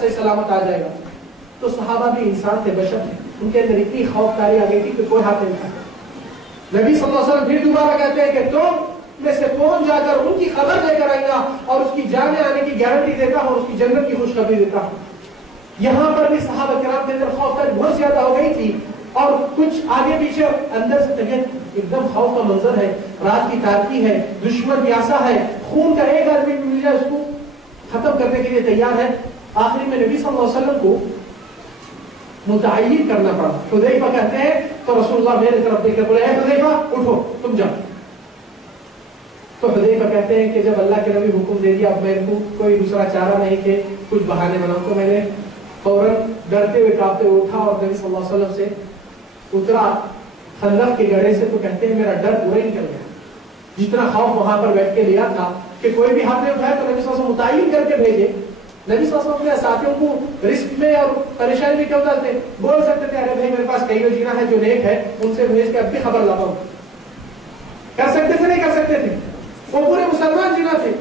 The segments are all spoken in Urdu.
صحیح سلامت آ جائے گا. تو صحابہ بھی انسان تھے، بشر تھے، ان کے اندر اتنی خوف کاری آ گئی تھی کہ کوئی ہاتھ نہیں اٹھایا. نبی صلی اللہ علیہ وسلم پھر دوبارہ کہتے ہیں کہ تم میں سے کون جا کر ان کی خبر لے کر آئے گا اور اس کی جان میں آنے کی گارنٹی دیتا ہوں اور اس کی جنت کی خوشخبری دیتا ہوں. یہاں پر بھی صحابہ کرام کے اندر خوف کاری بہت زیادہ ہو گئی تھی اور کچھ آگے پیچھے اندر سے طبیعت ایک دم خوف کا منظر ہے، رات کی تاریکی ہے، دشمن پیاسا ہے، خون کا ایک آدمی مل جائے اس کو ختم کرنے کے لیے تیار ہے. آخری میں نبی صلی اللہ علیہ وسلم کو متعین کرنا پڑا. حذیفہ کہتے ہیں تو رسول اللہ میرے طرف دیکھ کر بولے اے حذیفہ اٹھو تم جاؤ. تو حذیفہ کہتے ہیں کہ جب اللہ کے نبی حکم دے دیا اب میرے کو کوئی دوسرا چارہ نہیں کہ کچھ بہانے بناؤں، تو میں نے فوراً ڈرتے ہوئے کانپتے ہوئے اٹھا اور نبی صلی اللہ علیہ وسلم سے اترا خندق کے گڑھے سے. تو کہتے ہیں میرا ڈر پورا ہی نکل گیا. جتنا خوف وہاں پر بیٹھ کے لیا تھا کہ کوئی بھی ہاتھ نہیں اٹھایا تو نبی صلی اللہ علیہ وسلم متعین کر کے بھیجے. نبی صلی اللہ علیہ وسلم اپنے ساتھیوں کو رزق میں اور پریشانی میں کیوں ڈالتے؟ بول سکتے تھے ارے بھائی میرے پاس کئی جینا ہے جو نیک ہے ان سے بھیج کے اب بھی خبر لاتا ہوں. کر سکتے تھے نہیں کر سکتے تھے؟ وہ پورے مسلمان جینا تھے،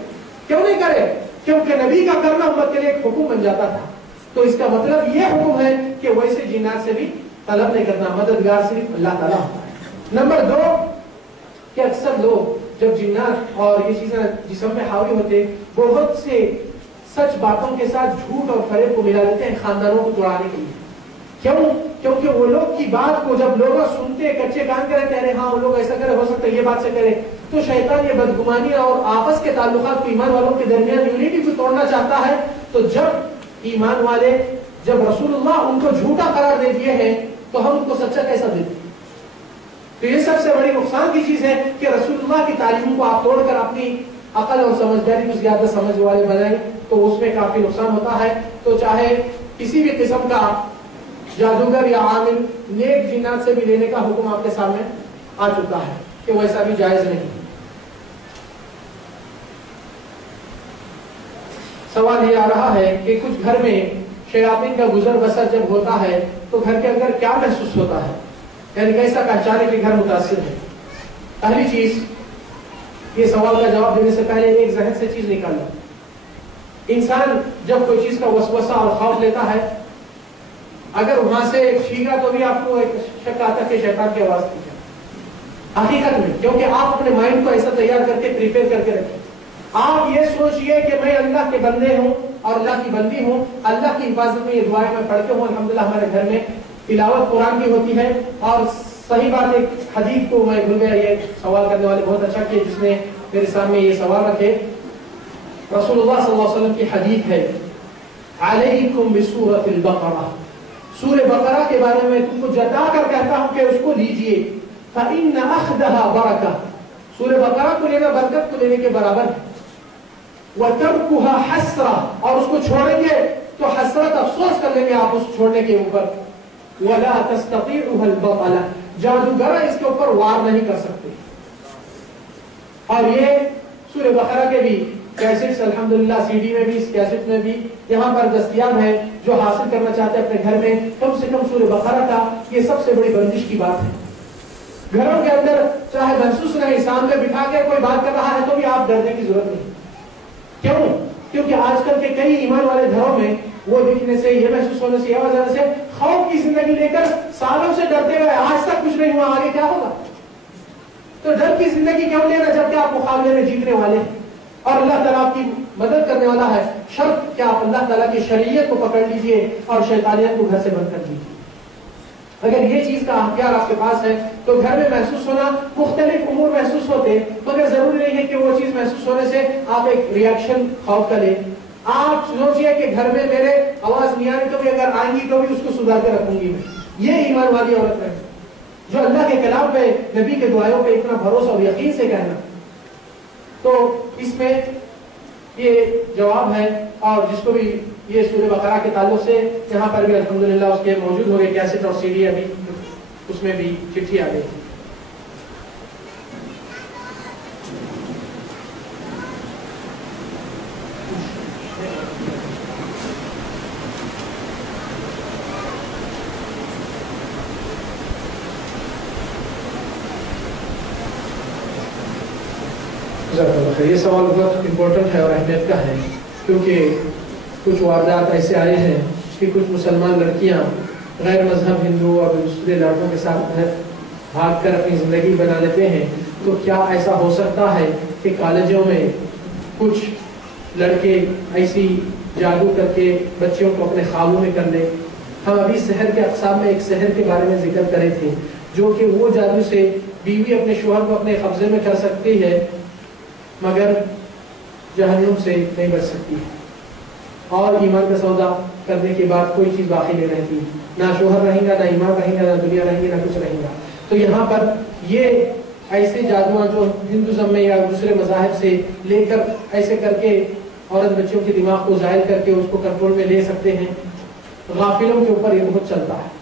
کیوں نہیں کرے؟ کیونکہ نبی کا کرنا امت کے لیے ایک حکم بن جاتا تھا. تو اس کا مطلب یہ حکم ہے کہ ویسے جنات سے بھی طلب نہیں کرنا، مددگار صرف اللہ تعالیٰ ہوتا ہے. نمبر 2 کہ اکثر لوگ جب جنات اور یہ چیزیں جسم میں حاوی ہوتے بہت سے سچ باتوں کے ساتھ جھوٹ اور فریب کو ملا لیتے ہیں خاندانوں کو توڑانے کے لیے. کیوں؟ کیونکہ وہ لوگ کی بات کو جب لوگ سنتے کچے کان کرے کہہ رہے ہاں وہ لوگ ایسا کرے، ہو سکتا ہے یہ بات سے کرے، تو شیطان یہ بدگمانی اور آپس کے تعلقات کو ایمان والوں کے درمیان یونٹی کو توڑنا چاہتا ہے. تو جب ایمان والے جب رسول اللہ ان کو جھوٹا قرار دے دیے ہیں تو ہم ان کو سچا کیسا دیتے؟ تو یہ سب سے بڑی نقصان کی چیز ہے کہ رسول اللہ کی تعلیموں کو آپ توڑ کر اپنی عقل اور سمجھداری کو زیادہ سمجھ والے بنائیں تو اس میں کافی نقصان ہوتا ہے. تو چاہے کسی بھی قسم کا جادوگر یا عامل نیک جنات سے بھی لینے کا حکم آپ کے سامنے آ چکا ہے کہ ویسا بھی جائز نہیں. سوال یہ آ رہا ہے کہ کچھ گھر میں شیاطین کا گزر بسر جب ہوتا ہے تو گھر کے اندر کیا محسوس ہوتا ہے، یعنی کیسا پہچانے کہ گھر متاثر ہے؟ پہلی چیز یہ سوال کا جواب دینے سے پہلے ایک ذہن سے چیز نکالنا. انسان جب کوئی چیز کا وسوسہ اور خوف لیتا ہے اگر وہاں سے چھینگا تو بھی آپ کو ایک شک آتا کہ شیطان کی آواز کی ہے حقیقت میں، کیونکہ آپ اپنے مائنڈ کو ایسا تیار کر کے پریپیئر کر کے رکھیں. آپ یہ سوچئے کہ میں اللہ کے بندے ہوں اور اللہ کی بندی ہوں، اللہ کی حفاظت میں یہ دعائیں میں پڑھتے ہوں. الحمدللہ ہمارے گھر میں تلاوت قرآن کی ہوتی ہے. اور صحیح بات ایک حدیث کو میں بھول گیا، یہ سوال کرنے والے بہت اچھا کیا جس نے میرے سامنے یہ سوال رکھے. رسول اللہ صلی اللہ علیہ وسلم کی حدیث ہے علیکم بسورۃ البقرہ، سورہ بقرہ کے بارے میں تم کو جتا کر کہتا ہوں کہ اس کو لیجئے. فإن أخذها برکہ، سورہ بقرہ کو لینا برکت کو لینے کے برابر ہے. وترکها حسرہ، اور اس کو چھوڑیں گے تو حسرت افسوس کر لیں گے آپ اس چھوڑنے کے اوپر. ولا تستطيعها البطلہ، جادوگر اس کے اوپر وار نہیں کر سکتے. اور یہ سورہ بقرہ کے بھی کیسٹس الحمدللہ سی ڈی میں بھی اس کیسٹ میں بھی یہاں پر دستیاب ہے. جو حاصل کرنا چاہتے ہیں اپنے گھر میں کم سے کم سورہ بقرہ کا، یہ سب سے بڑی بندش کی بات ہے. گھروں کے اندر چاہے محسوس نہیں سامنے بٹھا کے کوئی بات کر رہا ہے تو بھی آپ ڈرنے کی ضرورت نہیں. کیوں؟ کیونکہ آج کل کے کئی ایمان والے گھروں میں وہ دیکھنے سے، یہ محسوس ہونے سے، یہ وجہ سے خوف کی زندگی لے کر سالوں سے ڈرتے ہوئے آج تک کچھ نہیں ہوا، آگے کیا ہوگا؟ تو ڈر کی زندگی کیوں لینا جبکہ آپ مقابلے میں جیتنے والے ہیں اور اللہ تعالیٰ آپ کی مدد کرنے والا ہے. شرط کہ آپ اللہ تعالیٰ کی شریعت کو پکڑ لیجئے اور شیطانیت کو گھر سے بند کر دیجئے. اگر یہ چیز کا اختیار آپ کے پاس ہے تو گھر میں محسوس ہونا مختلف امور محسوس ہوتے، مگر ضروری نہیں ہے کہ وہ چیز محسوس ہونے سے آپ ایک ریاکشن خوف کا لیں. آپ سوچئے کہ گھر میں میرے آواز نہیں آنی تو بھی اگر آئیں گی تو بھی اس کو سدھار کے رکھوں گی میں. یہ ایمان والی عورت ہے جو اللہ کے کلام پہ، نبی کے دعائوں پہ اتنا بھروسہ اور یقین سے کہنا. تو اس میں یہ جواب ہے. اور جس کو بھی یہ سورہ بقرہ کے تعلق سے یہاں پر بھی الحمدللہ اس کے موجود ہو گئے کیسٹ اور سی ڈی، ابھی اس میں بھی چٹھی آ گئی. یہ سوال بہت امپورٹنٹ ہے اور اہمیت کا ہے کیونکہ کچھ واردات ایسے آئے ہیں کہ کچھ مسلمان لڑکیاں غیر مذہب ہندو اور دوسرے لڑکوں کے ساتھ بھاگ کر اپنی زندگی بنا لیتے ہیں. تو کیا ایسا ہو سکتا ہے کہ کالجوں میں کچھ لڑکے ایسی جادو کر کے بچیوں کو اپنے خوابوں میں کر لیں؟ ہم ابھی سحر کے اقسام میں ایک سحر کے بارے میں ذکر کرے تھے جو کہ وہ جادو سے بیوی اپنے شوہر کو اپنے قبضے میں کر سکتی ہے مگر جہنم سے نہیں بچ سکتی اور ایمان کا سودا کرنے کے بعد کوئی چیز باقی نہیں رہتی. نہ شوہر رہیں گا، نہ ایمان رہیں گا، نہ دنیا رہیں گی، نہ کچھ رہیں گا. تو یہاں پر یہ ایسے جادو جو ہندوازم میں یا دوسرے مذاہب سے لے کر ایسے کر کے عورت بچوں کے دماغ کو زائل کر کے اس کو کنٹرول میں لے سکتے ہیں. غافلوں کے اوپر یہ بہت چلتا ہے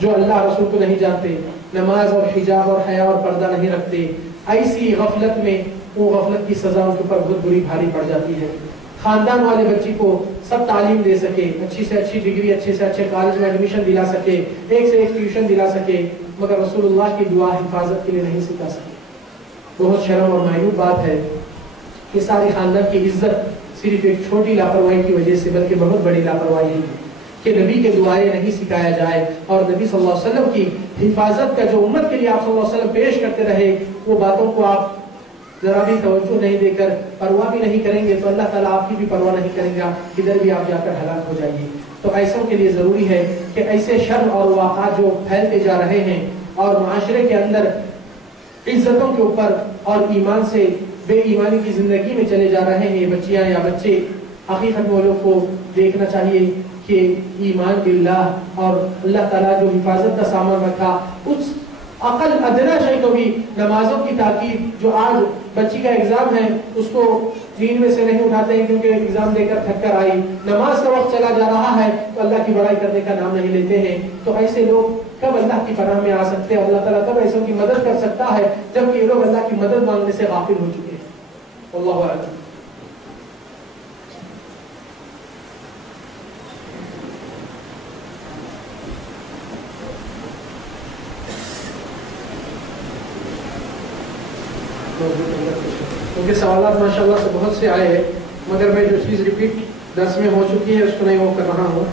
جو اللہ رسول کو نہیں جانتے، نماز اور حجاب اور حیا اور پردہ نہیں رکھتے. ایسی غفلت میں وہ غفلت کی سزا ان کے اوپر بہت بری بھاری پڑ جاتی ہے. خاندان والے بچی کو سب تعلیم دے سکے، اچھی سے اچھی ڈگری، اچھے سے اچھے کالج میں ایڈمیشن دلا سکے، ایک سے ایک ٹیوشن دلا سکے، مگر رسول اللہ کی دعا حفاظت کے لیے نہیں سکھا سکے. بہت شرم اور معیوب بات ہے کہ ساری خاندان کی عزت صرف ایک چھوٹی لاپرواہی کی وجہ سے، بلکہ بہت بڑی لاپرواہی ہے کہ نبی کے دعائیں نہیں سکھایا جائے اور نبی صلی اللہ علیہ وسلم کی حفاظت کا جو امت کے لیے آپ صلی اللہ علیہ وسلم پیش کرتے رہے وہ باتوں کو آپ ذرا بھی توجہ نہیں دے کر پرواہ بھی نہیں کریں گے تو اللہ تعالیٰ آپ کی بھی پرواہ نہیں کریں گا، ادھر بھی آپ جا کر ہلاک ہو جائیے. تو ایسوں کے لیے ضروری ہے کہ ایسے شر اور واقعات جو پھیلتے جا رہے ہیں اور معاشرے کے اندر عزتوں کے اوپر اور ایمان سے بے ایمانی کی زندگی میں چلے جا رہے ہیں یہ بچیاں یا بچے، حقیقت میں لوگ کو دیکھنا چاہیے کہ ایمان باللہ اور اللہ تعالیٰ جو حفاظت کا سامان رکھا اس عقل ادنا شے کو بھی نمازوں کی تاکید جو آج بچی کا ایگزام ہے اس کو نیند میں سے نہیں اٹھاتے ہیں کیونکہ ایگزام دے کر تھک کر آئی، نماز کا وقت چلا جا رہا ہے تو اللہ کی بڑائی کرنے کا نام نہیں لیتے ہیں. تو ایسے لوگ کب اللہ کی پناہ میں آ سکتے ہیں؟ اللہ تعالیٰ کب ایسوں کی مدد کر سکتا ہے جبکہ یہ لوگ اللہ کی مدد مانگنے سے غافل ہو چکے ہیں. اللہ اعلم. کیونکہ سوالات ماشاءاللہ سے بہت سے آئے ہیں مگر میں جو چیز ریپیٹ درس میں ہو چکی ہے اس کو نہیں وہ کر رہا ہوں.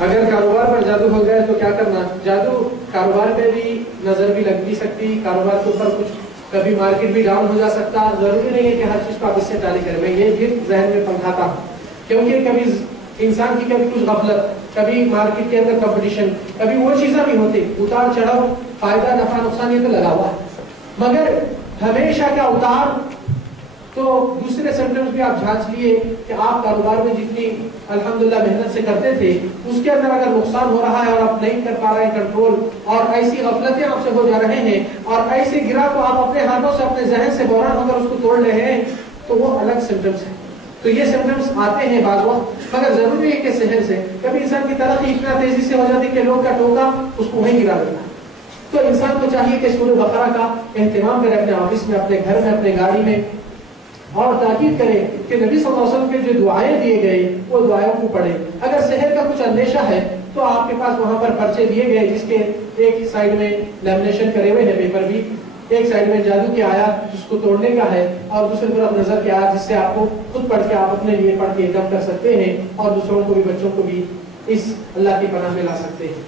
اگر کاروبار پر جادو ہو گیا تو کیا کرنا؟ جادو کاروبار میں بھی نظر بھی لگ بھی سکتی، کاروبار کے اوپر کچھ کبھی مارکیٹ بھی ڈاؤن ہو جا سکتا. ضروری نہیں ہے کہ ہر چیز کو آپ اس سے ٹالی کریں. میں یہ بھی ذہن میں پنکھاتا ہوں کیونکہ کبھی انسان کی کبھی کچھ غفلت، کبھی مارکیٹ کے اندر کمپٹیشن، کبھی وہ چیزیں بھی ہوتی، اتار چڑھاؤ، فائدہ نفع نقصان یہ تو لگا ہوا ہے. مگر ہمیشہ کا اتار تو دوسرے سمٹمز بھی آپ جھانچ لیے کہ آپ کاروبار میں جتنی الحمدللہ محنت سے کرتے تھے اس کے اندر اگر نقصان ہو رہا ہے اور آپ نہیں کر پا رہے ہیں کنٹرول اور ایسی غفلتیں آپ سے ہو جا رہے ہیں اور ایسے گرا کو آپ اپنے ہاتھوں سے اپنے ذہن سے بحران ہو کر اس کو توڑ رہے ہیں تو وہ الگ سمٹمز ہیں. تو یہ سمٹمز آتے ہیں بعض وقت مگر ضروری ہے کہ سحر سے کبھی انسان کی ترقی اتنا تیزی سے ہو جاتی کہ لوگ کا ٹوکا اس کو وہیں گرا دیتا ہے. تو انسان کو چاہیے کہ سورہ بقرہ کا اہتمام کرے اپنے آفس میں، اپنے گھر میں، اپنے گاڑی میں اور تاکید کرے کہ نبی صلی اللہ علیہ وسلم کے جو دعائیں دیے گئے وہ دعائیں کو پڑھے. اگر سحر کا کچھ اندیشہ ہے تو آپ کے پاس وہاں پر پرچے دیے گئے جس کے ایک سائیڈ میں لیمنیشن کرے ہوئے ہیں پیپر بھی، ایک سائیڈ میں جادو کی آیات جس کو توڑنے کا ہے اور دوسری طرف نظر کی آیات جس سے آپ کو خود پڑھ کے آپ اپنے لیے پڑھ کے کم کر سکتے ہیں اور دوسروں کو بھی، بچوں کو بھی اس اللہ کی پناہ میں لا سکتے ہیں.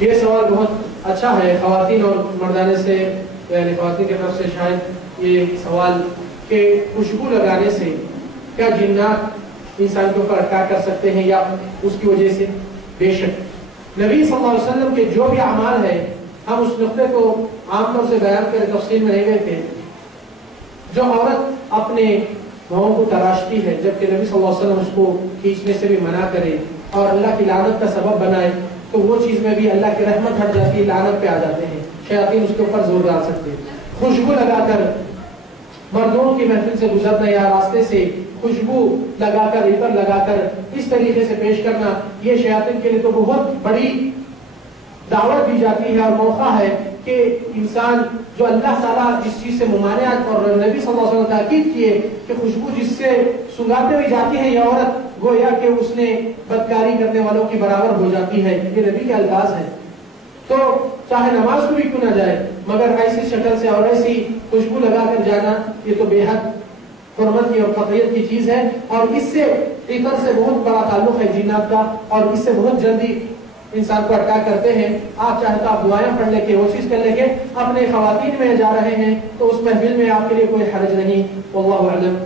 یہ سوال بہت اچھا ہے خواتین اور مردانے سے، یعنی خواتین کی طرف سے شاید یہ سوال کہ خوشبو لگانے سے کیا جنات انسان کے اوپر اٹیک کر سکتے ہیں یا اس کی وجہ سے؟ بے شک نبی صلی اللہ علیہ وسلم کے جو بھی اعمال ہیں ہم اس نقطے کو عام طور سے بیان کرے تفصیل میں نہیں گئے تھے. جو عورت اپنے بھاؤں کو تراشتی ہے جبکہ نبی صلی اللہ علیہ وسلم اس کو کھینچنے سے بھی منع کرے اور اللہ کی لعنت کا سبب بنائے تو وہ چیز میں بھی اللہ کی رحمت ہٹ جاتی ہے، لعنت پہ آ جاتے ہیں، شیاطین اس کے اوپر زور ڈال سکتے ہیں. خوشبو لگا کر مردوں کی محفل سے گزرنا یا راستے سے خوشبو لگا کر، عطر لگا کر اس طریقے سے پیش کرنا یہ شیاطین کے لیے تو بہت بڑی دعوت دی جاتی ہے اور موقع ہے کہ انسان جو اللہ تعالیٰ جس چیز سے ممانعت اور نبی صلی اللہ علیہ وسلم تاکید کیے کہ خوشبو جس سے سنگاتے ہوئی جاتی ہے یہ عورت گویا کہ اس نے بدکاری کرنے والوں کی برابر ہو جاتی ہے، یہ نبی کے الفاظ ہیں. تو چاہے نماز کو بھی کیوں نہ جائے، مگر ایسی شکل سے اور ایسی خوشبو لگا کر جانا یہ تو بے حد حرمت کی اور قطعیت کی چیز ہے، اور اس سے عطر سے بہت بڑا تعلق ہے جنات کا، اور اس سے بہت جلدی انسان کو اٹیک کرتے ہیں۔ آپ چاہے تو آپ دعائیں پڑھ لے کے وہ چیز کر لے کے اپنے خواتین میں جا رہے ہیں تو اس محفل میں آپ کے لیے کوئی حرج نہیں، واللہ اعلم۔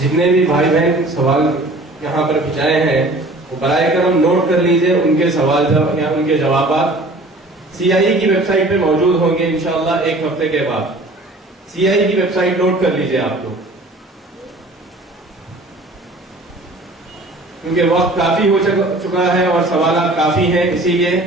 جتنے بھی بھائی بہن سوال یہاں پر بھیجائے ہیں وہ برائے کرم نوٹ کر لیجئے، ان کے سوال یا ان کے جوابات CIE کی ویب سائٹ پہ موجود ہوں گے انشاءاللہ ایک ہفتے کے بعد۔ CIE کی ویب سائٹ نوٹ کر لیجئے آپ لوگ، کیونکہ وقت کافی ہو چکا ہے اور سوالات کافی ہیں، اسی لیے